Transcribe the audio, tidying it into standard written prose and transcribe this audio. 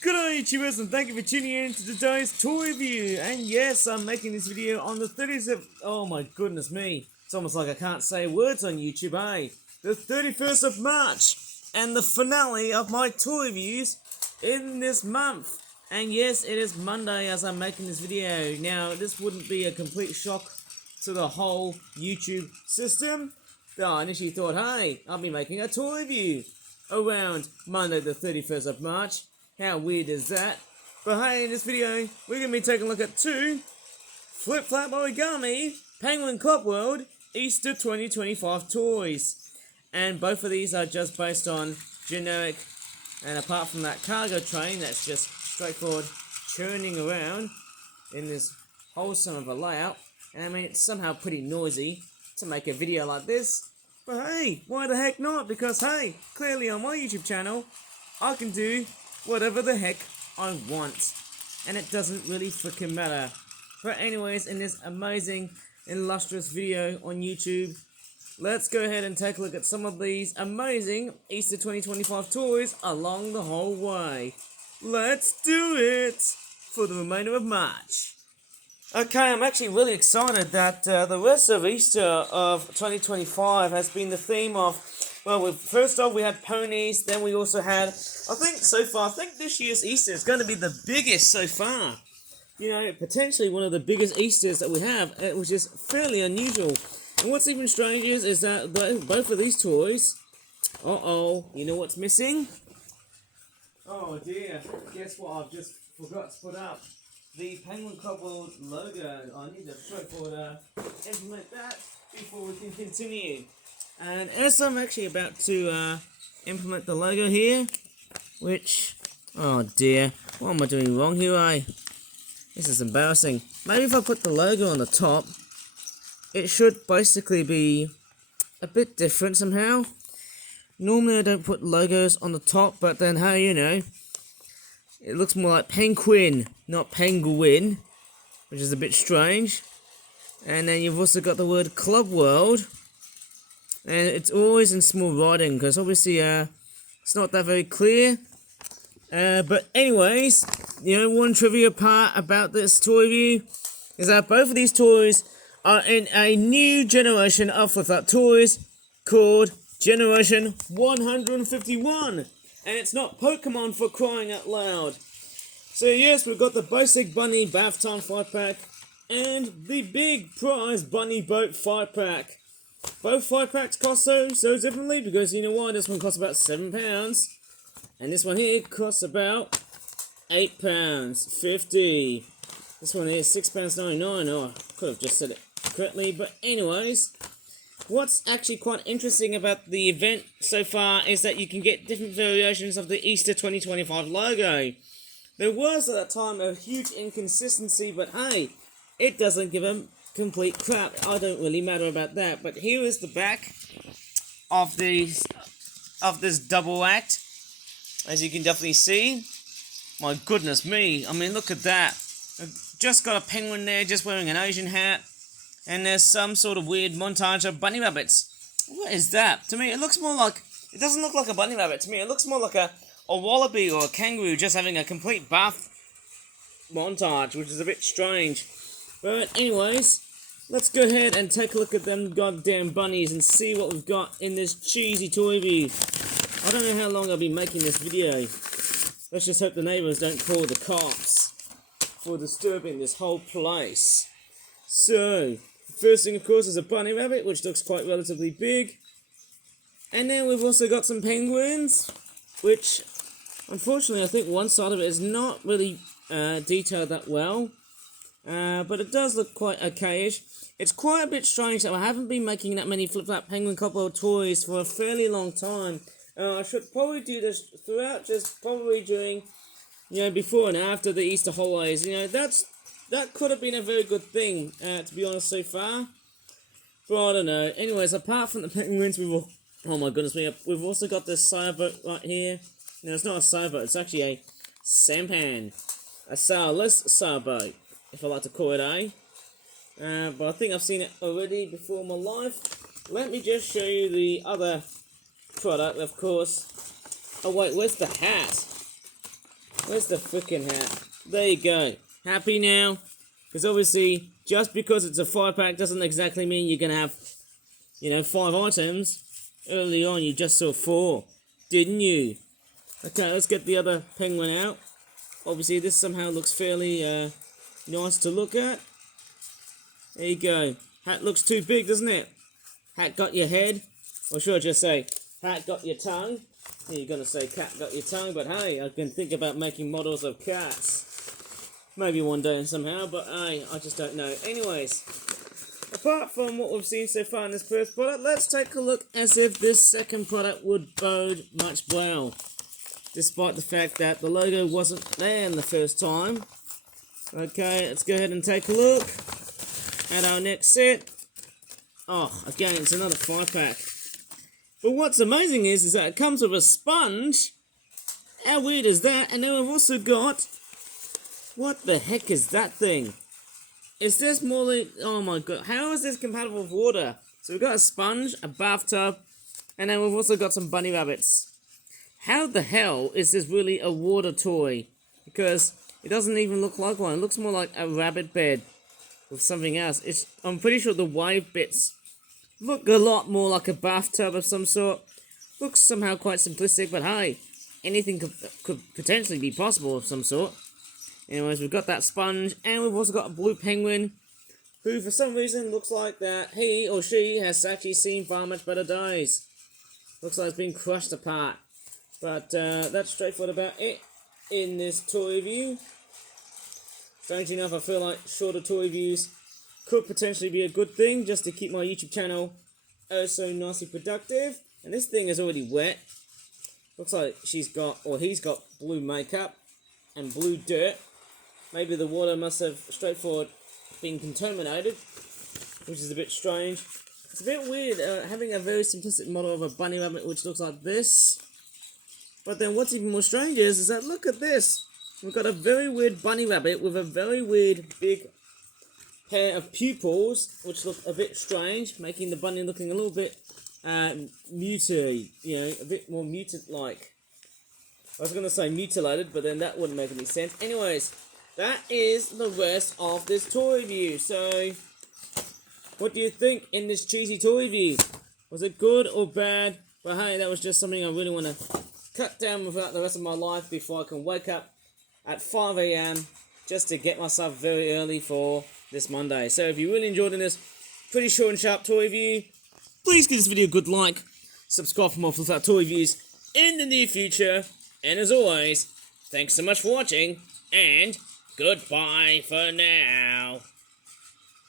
Good day, YouTubers, and thank you for tuning in to today's toy review. And yes, I'm making this video on the 30th of... Oh my goodness me. It's almost like I can't say words on YouTube, eh? The 31st of March, and the finale of my toy reviews in this month. And yes, it is Monday as I'm making this video. Now, this wouldn't be a complete shock to the whole YouTube system. I initially thought, hey, I'll be making a toy review around Monday the 31st of March. How weird is that? But hey, in this video, we're going to be taking a look at two Flip-Flap Origami Penguin Club World Easter 2025 toys. And both of these are just based on generic, and apart from that cargo train that's just straightforward churning around in this wholesome of a layout. And I mean, it's somehow pretty noisy to make a video like this. But hey, why the heck not? Because hey, clearly on my YouTube channel, I can do whatever the heck I want, and it doesn't really freaking matter. But anyways, in this amazing, illustrious video on YouTube, let's go ahead and take a look at some of these amazing Easter 2025 toys along the whole way. Let's do it for the remainder of March. Okay, I'm actually really excited that the rest of Easter of 2025 has been the theme of, well, first off we had ponies, then we also had, I think this year's Easter is going to be the biggest so far. You know, potentially one of the biggest Easters that we have, which is fairly unusual. And what's even stranger is that both of these toys, you know what's missing? Oh dear, guess what, I've just forgot to put up. The Penguin Club World logo. I need to straightforward implement that before we can continue. And as I'm actually about to implement the logo here, which, oh dear, what am I doing wrong here, eh? This is embarrassing. Maybe if I put the logo on the top, it should basically be a bit different somehow. Normally I don't put logos on the top, but then hey, you know, it looks more like penguin, not penguin, which is a bit strange. And then you've also got the word Club World, and it's always in small writing because obviously it's not that very clear. But anyways, you know, one trivia part about this toy review is that both of these toys are in a new generation of Flip-Flap toys called Generation 151. And it's not Pokemon, for crying out loud. So yes, we've got the basic Bunny Bath Time 5-pack and the big prize Bunny Boat 5-pack. Both 5-packs cost so differently because you know why? This one costs about £7 and this one here costs about £8.50. This one here is £6.99. Oh, I could have just said it correctly, but anyways. What's actually quite interesting about the event so far is that you can get different variations of the Easter 2025 logo. There was at that time a huge inconsistency, but hey, it doesn't give a complete crap. I don't really matter about that. But here is the back of this double act, as you can definitely see. My goodness me, I mean look at that. I've just got a penguin there just wearing an Asian hat. And there's some sort of weird montage of bunny rabbits. What is that? To me, it looks more like... It doesn't look like a bunny rabbit. To me, it looks more like a wallaby or a kangaroo just having a complete bath montage, which is a bit strange. But anyways, let's go ahead and take a look at them goddamn bunnies and see what we've got in this cheesy toy review. I don't know how long I'll be making this video. Let's just hope the neighbours don't call the cops for disturbing this whole place. So... first thing, of course, is a bunny rabbit, which looks quite relatively big. And then we've also got some penguins, which, unfortunately, I think one side of it is not really detailed that well. But it does look quite okayish. It's quite a bit strange that I haven't been making that many Flip-Flap Penguin Club World toys for a fairly long time. I should probably do this throughout, just probably during, you know, before and after the Easter holidays. You know, that could have been a very good thing, to be honest, so far. But I don't know. Anyways, apart from the penguins, oh my goodness me, we've also got this sailboat right here. No, it's not a sailboat, it's actually a sampan. A sailless sailboat, if I like to call it, but I think I've seen it already before in my life. Let me just show you the other product, of course. Oh wait, where's the hat? Where's the freaking hat? There you go. Happy now? Because obviously, just because it's a 5-pack doesn't exactly mean you're going to have, 5 items. Early on, you just saw 4, didn't you? Okay, let's get the other penguin out. Obviously, this somehow looks fairly nice to look at. There you go. Hat looks too big, doesn't it? Hat got your head. Or should I just say, hat got your tongue? You're going to say cat got your tongue, but hey, I can think about making models of cats. Maybe one day somehow, but hey, I just don't know. Anyways, apart from what we've seen so far in this first product, let's take a look as if this second product would bode much well. Despite the fact that the logo wasn't there in the first time. Okay, let's go ahead and take a look at our next set. Oh, again, it's another 5-pack. But what's amazing is that it comes with a sponge. How weird is that? And then we've also got... What the heck is that thing? Is this more like... Oh my god, how is this compatible with water? So we've got a sponge, a bathtub, and then we've also got some bunny rabbits. How the hell is this really a water toy? Because it doesn't even look like one. It looks more like a rabbit bed with something else. I'm pretty sure the wave bits look a lot more like a bathtub of some sort. Looks somehow quite simplistic, but hey, anything could potentially be possible of some sort. Anyways, we've got that sponge, and we've also got a blue penguin, who for some reason looks like that he or she has actually seen far much better days. Looks like it's been crushed apart. But that's straightforward about it in this toy review. Strangely enough, I feel like shorter toy reviews could potentially be a good thing, just to keep my YouTube channel oh so nicely productive. And this thing is already wet. Looks like she's got, or he's got, blue makeup and blue dirt. Maybe the water must have straightforward been contaminated, which is a bit strange. It's a bit weird having a very simplistic model of a bunny rabbit which looks like this. But then what's even more strange is that look at this. We've got a very weird bunny rabbit with a very weird big pair of pupils, which look a bit strange, making the bunny looking a little bit muted, a bit more mutant-like. I was going to say mutilated, but then that wouldn't make any sense. Anyways, that is the rest of this toy review. So, what do you think in this cheesy toy review? Was it good or bad? But hey, that was just something I really want to cut down without the rest of my life before I can wake up at 5 AM just to get myself very early for this Monday. So if you really enjoyed this pretty short and sharp toy review, please give this video a good like, subscribe for more flat toy reviews in the near future, and as always, thanks so much for watching, and goodbye for now.